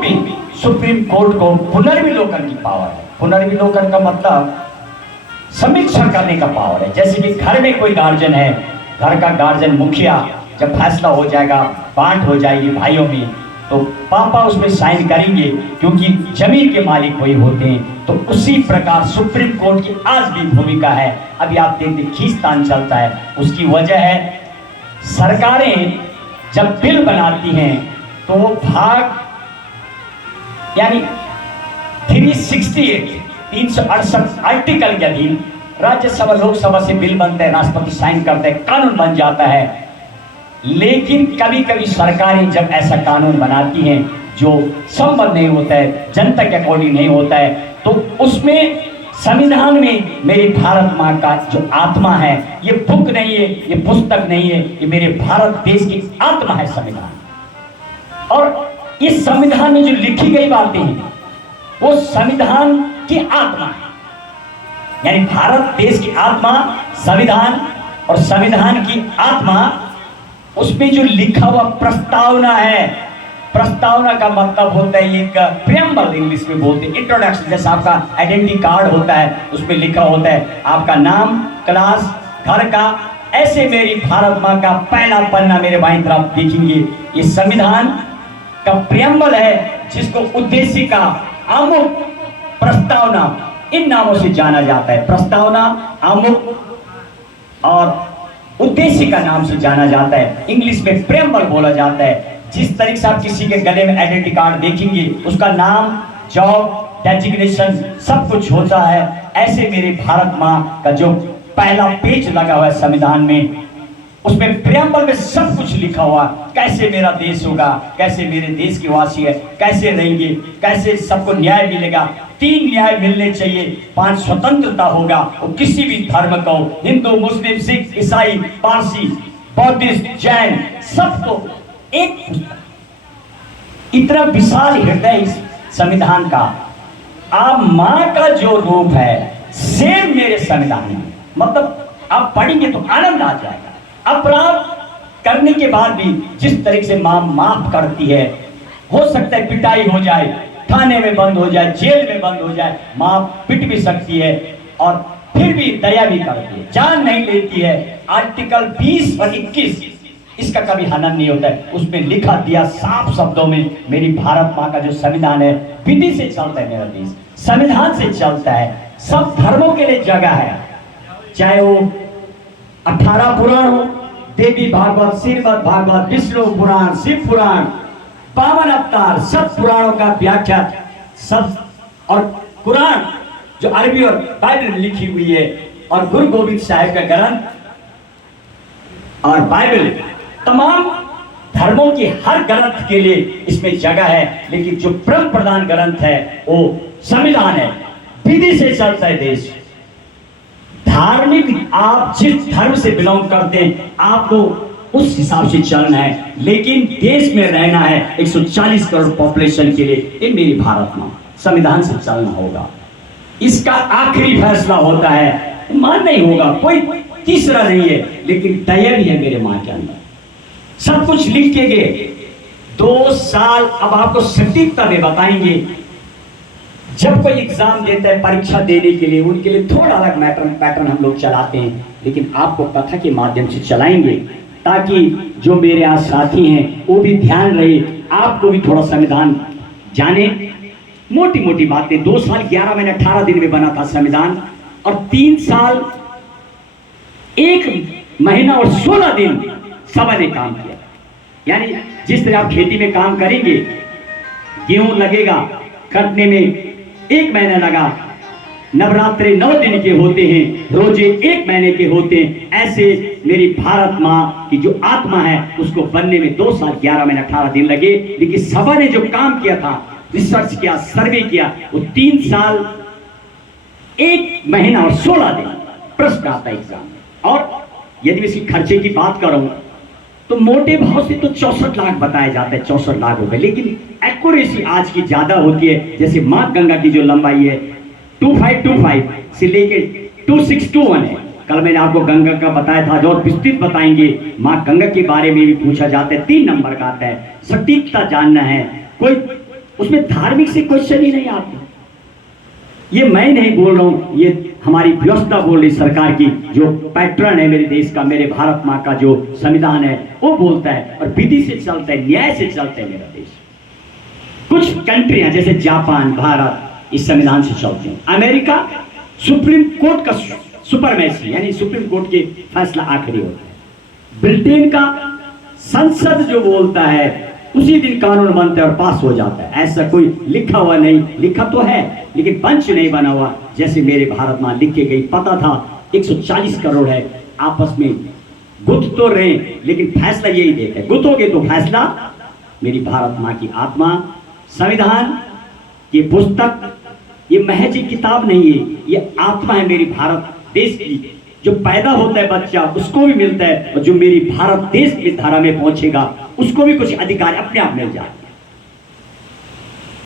भी supreme court को पुनर्विलोकन की पावर है। पुनर्विलोकन का मतलब समीक्षा करने का पावर है। जैसे कि घर में कोई गार्जियन है, घर का गार्जियन मुखिया जब फैसला हो जाएगा, बांट हो जाएगी भाइयों में, तो पापा उसमें साइन करेंगे क्योंकि जमीन के मालिक वही होते हैं। तो उसी प्रकार सुप्रीम कोर्ट की आज भी भूमिका है। अभी आप देखते खींचतान चलता है, उसकी वजह है सरकारें जब बिल बनाती हैं तो वो भाग यानी 368 आर्टिकल के अधीन राज्यसभा लोकसभा से बिल बनते हैं, राष्ट्रपति साइन करते हैं, कानून बन जाता है। लेकिन कभी कभी सरकारें जब ऐसा कानून बनाती हैं जो संबद्ध नहीं होता है, जनता के अकॉर्डिंग नहीं होता है, तो उसमें संविधान में मेरी भारत माँ का जो आत्मा है, ये बुक नहीं है, ये पुस्तक नहीं है, ये मेरे भारत देश की आत्मा है संविधान। और इस संविधान में जो लिखी गई बातें हैं वो संविधान की आत्मा है, यानी भारत देश की आत्मा संविधान, और संविधान की आत्मा उसमें जो लिखा हुआ प्रस्तावना है। प्रस्तावना का मतलब होता है एक प्रेम्बल, इंग्लिश में बोलते हैं इंट्रोडक्शन। जैसा आपका आइडेंटिटी कार्ड होता है, उसमें लिखा होता है आपका नाम, क्लास, घर का। ऐसे मेरी भारत माँ का पहला पन्ना मेरे भाई तरफ देखेंगे, ये संविधान का प्रेम्बल है, जिसको उद्देशिका, आमुख, प्रस्तावना, इन नामों से जाना जाता है। प्रस्तावना, आमुख और उद्देशिका नाम से जाना जाता है। इंग्लिश में प्रेम्बल बोला जाता है। जिस तरीके से आप किसी के गले में आइडेंटिटी कार्ड देखेंगे, उसका नाम, जॉब, डेजिग्नेशन सब कुछ होता है। ऐसे मेरी भारत माँ का जो पहला पेज लगा हुआ है संविधान में, उसमें प्रेम्बल में सब कुछ लिखा हुआ, कैसे मेरा देश होगा, कैसे मेरे देश के वासी है, कैसे रहेंगे, कैसे सबको न्याय मिलेगा। 3 न्याय मिलने चाहिए, 5 स्वतंत्रता होगा, और किसी भी धर्म को, हिंदू, मुस्लिम, सिख, ईसाई, पारसी, बौद्धिस्ट, जैन, सबको एक। इतना विशाल हृदय इस संविधान का। आप माँ का जो रूप है सेम मेरे संविधान में, मतलब आप पढ़ेंगे तो आनंद आ जाएगा। अपराध करने के बाद भी जिस तरीके से माँ माफ करती है, हो सकता है पिटाई हो जाए, थाने में बंद हो जाए, जेल में बंद हो जाए, माँ पिट भी सकती है और फिर भी दया भी करती है, जान नहीं लेती है। आर्टिकल 20 और 21 इसका कभी हनन नहीं होता है। उसमें लिखा दिया साफ शब्दों में, मेरी भारत माँ का जो संविधान है, विधि से चलता है मेरा देश, संविधान से चलता है। सब धर्मों के लिए जगह है, चाहे वो 18 पुराण हो, देवी भागवत, श्रीमद् भागवत, विष्णु पुराण, शिव पुराण, 52 अवतार, सब पुराणों का व्याख्या सब, और कुरान जो अरबी और बाइबल में लिखी हुई है, और गुरु गोविंद साहिब का ग्रंथ और बाइबल, तमाम धर्मों की हर ग्रंथ के लिए इसमें जगह है। लेकिन जो परम प्रधान ग्रंथ है वो संविधान है। विधि से चलता है देश। धार्मिक, आप जिस धर्म से बिलोंग करते हैं आपको उस हिसाब से चलना है, लेकिन देश में रहना है 140 करोड़ पॉपुलेशन के लिए, ये मेरी भारत माँ, संविधान से चलना होगा। इसका आखिरी फैसला होता है, मान नहीं होगा, कोई तीसरा नहीं है, लेकिन दया भी है मेरे माँ के अंदर। सब कुछ लिख के गए। 2 साल अब आपको सटीकता में बताएंगे। जब कोई एग्जाम देता है परीक्षा देने के लिए, उनके लिए थोड़ा अलग पैटर्न हम लोग चलाते हैं, लेकिन आपको कथा के माध्यम से चलाएंगे ताकि जो मेरे आज साथी हैं वो भी ध्यान रहे, आपको भी थोड़ा संविधान जाने। मोटी मोटी बातें। 2 साल 11 महीने 18 दिन में बना था संविधान, और 3 साल 1 महीना और 16 दिन सभा ने काम किया। यानी जिस तरह आप खेती में काम करेंगे, गेहूं लगेगा, कटने में 1 महीना लगा, नवरात्रे 9 दिन के होते हैं, रोजे 1 महीने के होते हैं, ऐसे मेरी भारत माँ की जो आत्मा है उसको बनने में 2 साल 11 महीने 18 दिन लगे। लेकिन सभा ने जो काम किया था, रिसर्च किया, सर्वे किया, वो 3 साल 1 महीना और 16 दिन। प्रश्न आता है एग्जाम में। और यदि इसकी खर्चे की बात करूं तो मोटे भाव से तो 64 लाख बताया जाता है, 64 लाख रुपए, लेकिन एक्यूरेसी आज की ज्यादा होती है। जैसे माँ गंगा की जो लंबाई है 2525 से लेके 2621 है। कल मैंने आपको गंगा का बताया था, जो विस्तृत बताएंगे। माँ गंगा के बारे में भी पूछा जाता है, 3 नंबर का आता है। सटीकता जानना है, कोई उसमें धार्मिक से क्वेश्चन ही नहीं आते। ये मैं नहीं बोल रहा हूं, ये हमारी व्यवस्था बोल रही सरकार की, जो पैटर्न है मेरे देश का, मेरे भारत माँ का जो संविधान है वो बोलता है, और विधि से चलता है, न्याय से चलता है मेरा देश। कुछ कंट्रियां जैसे जापान, भारत इस संविधान से चलते हैं। अमेरिका सुप्रीम कोर्ट का सुपरमेसी, यानी सुप्रीम कोर्ट के फैसला आखिरी होता है। ब्रिटेन का संसद जो बोलता है उसी दिन कानून बनता है और पास हो जाता है। ऐसा कोई लिखा हुआ नहीं, लिखा तो है लेकिन पंच नहीं बना हुआ। जैसे मेरे भारत में लिख के गई, पता था 140 करोड़ है, आपस में गुथ तो रहे लेकिन फैसला यही देता है। गुथोगे तो फैसला मेरी भारत माँ की आत्मा, संविधान ये पुस्तक, ये महज एक किताब नहीं है, ये आत्मा है मेरी भारत देश की। जो पैदा होता है बच्चा उसको भी मिलता है, और जो मेरी भारत देश की धारा में पहुंचेगा उसको भी कुछ अधिकार अपने आप मिल जाए।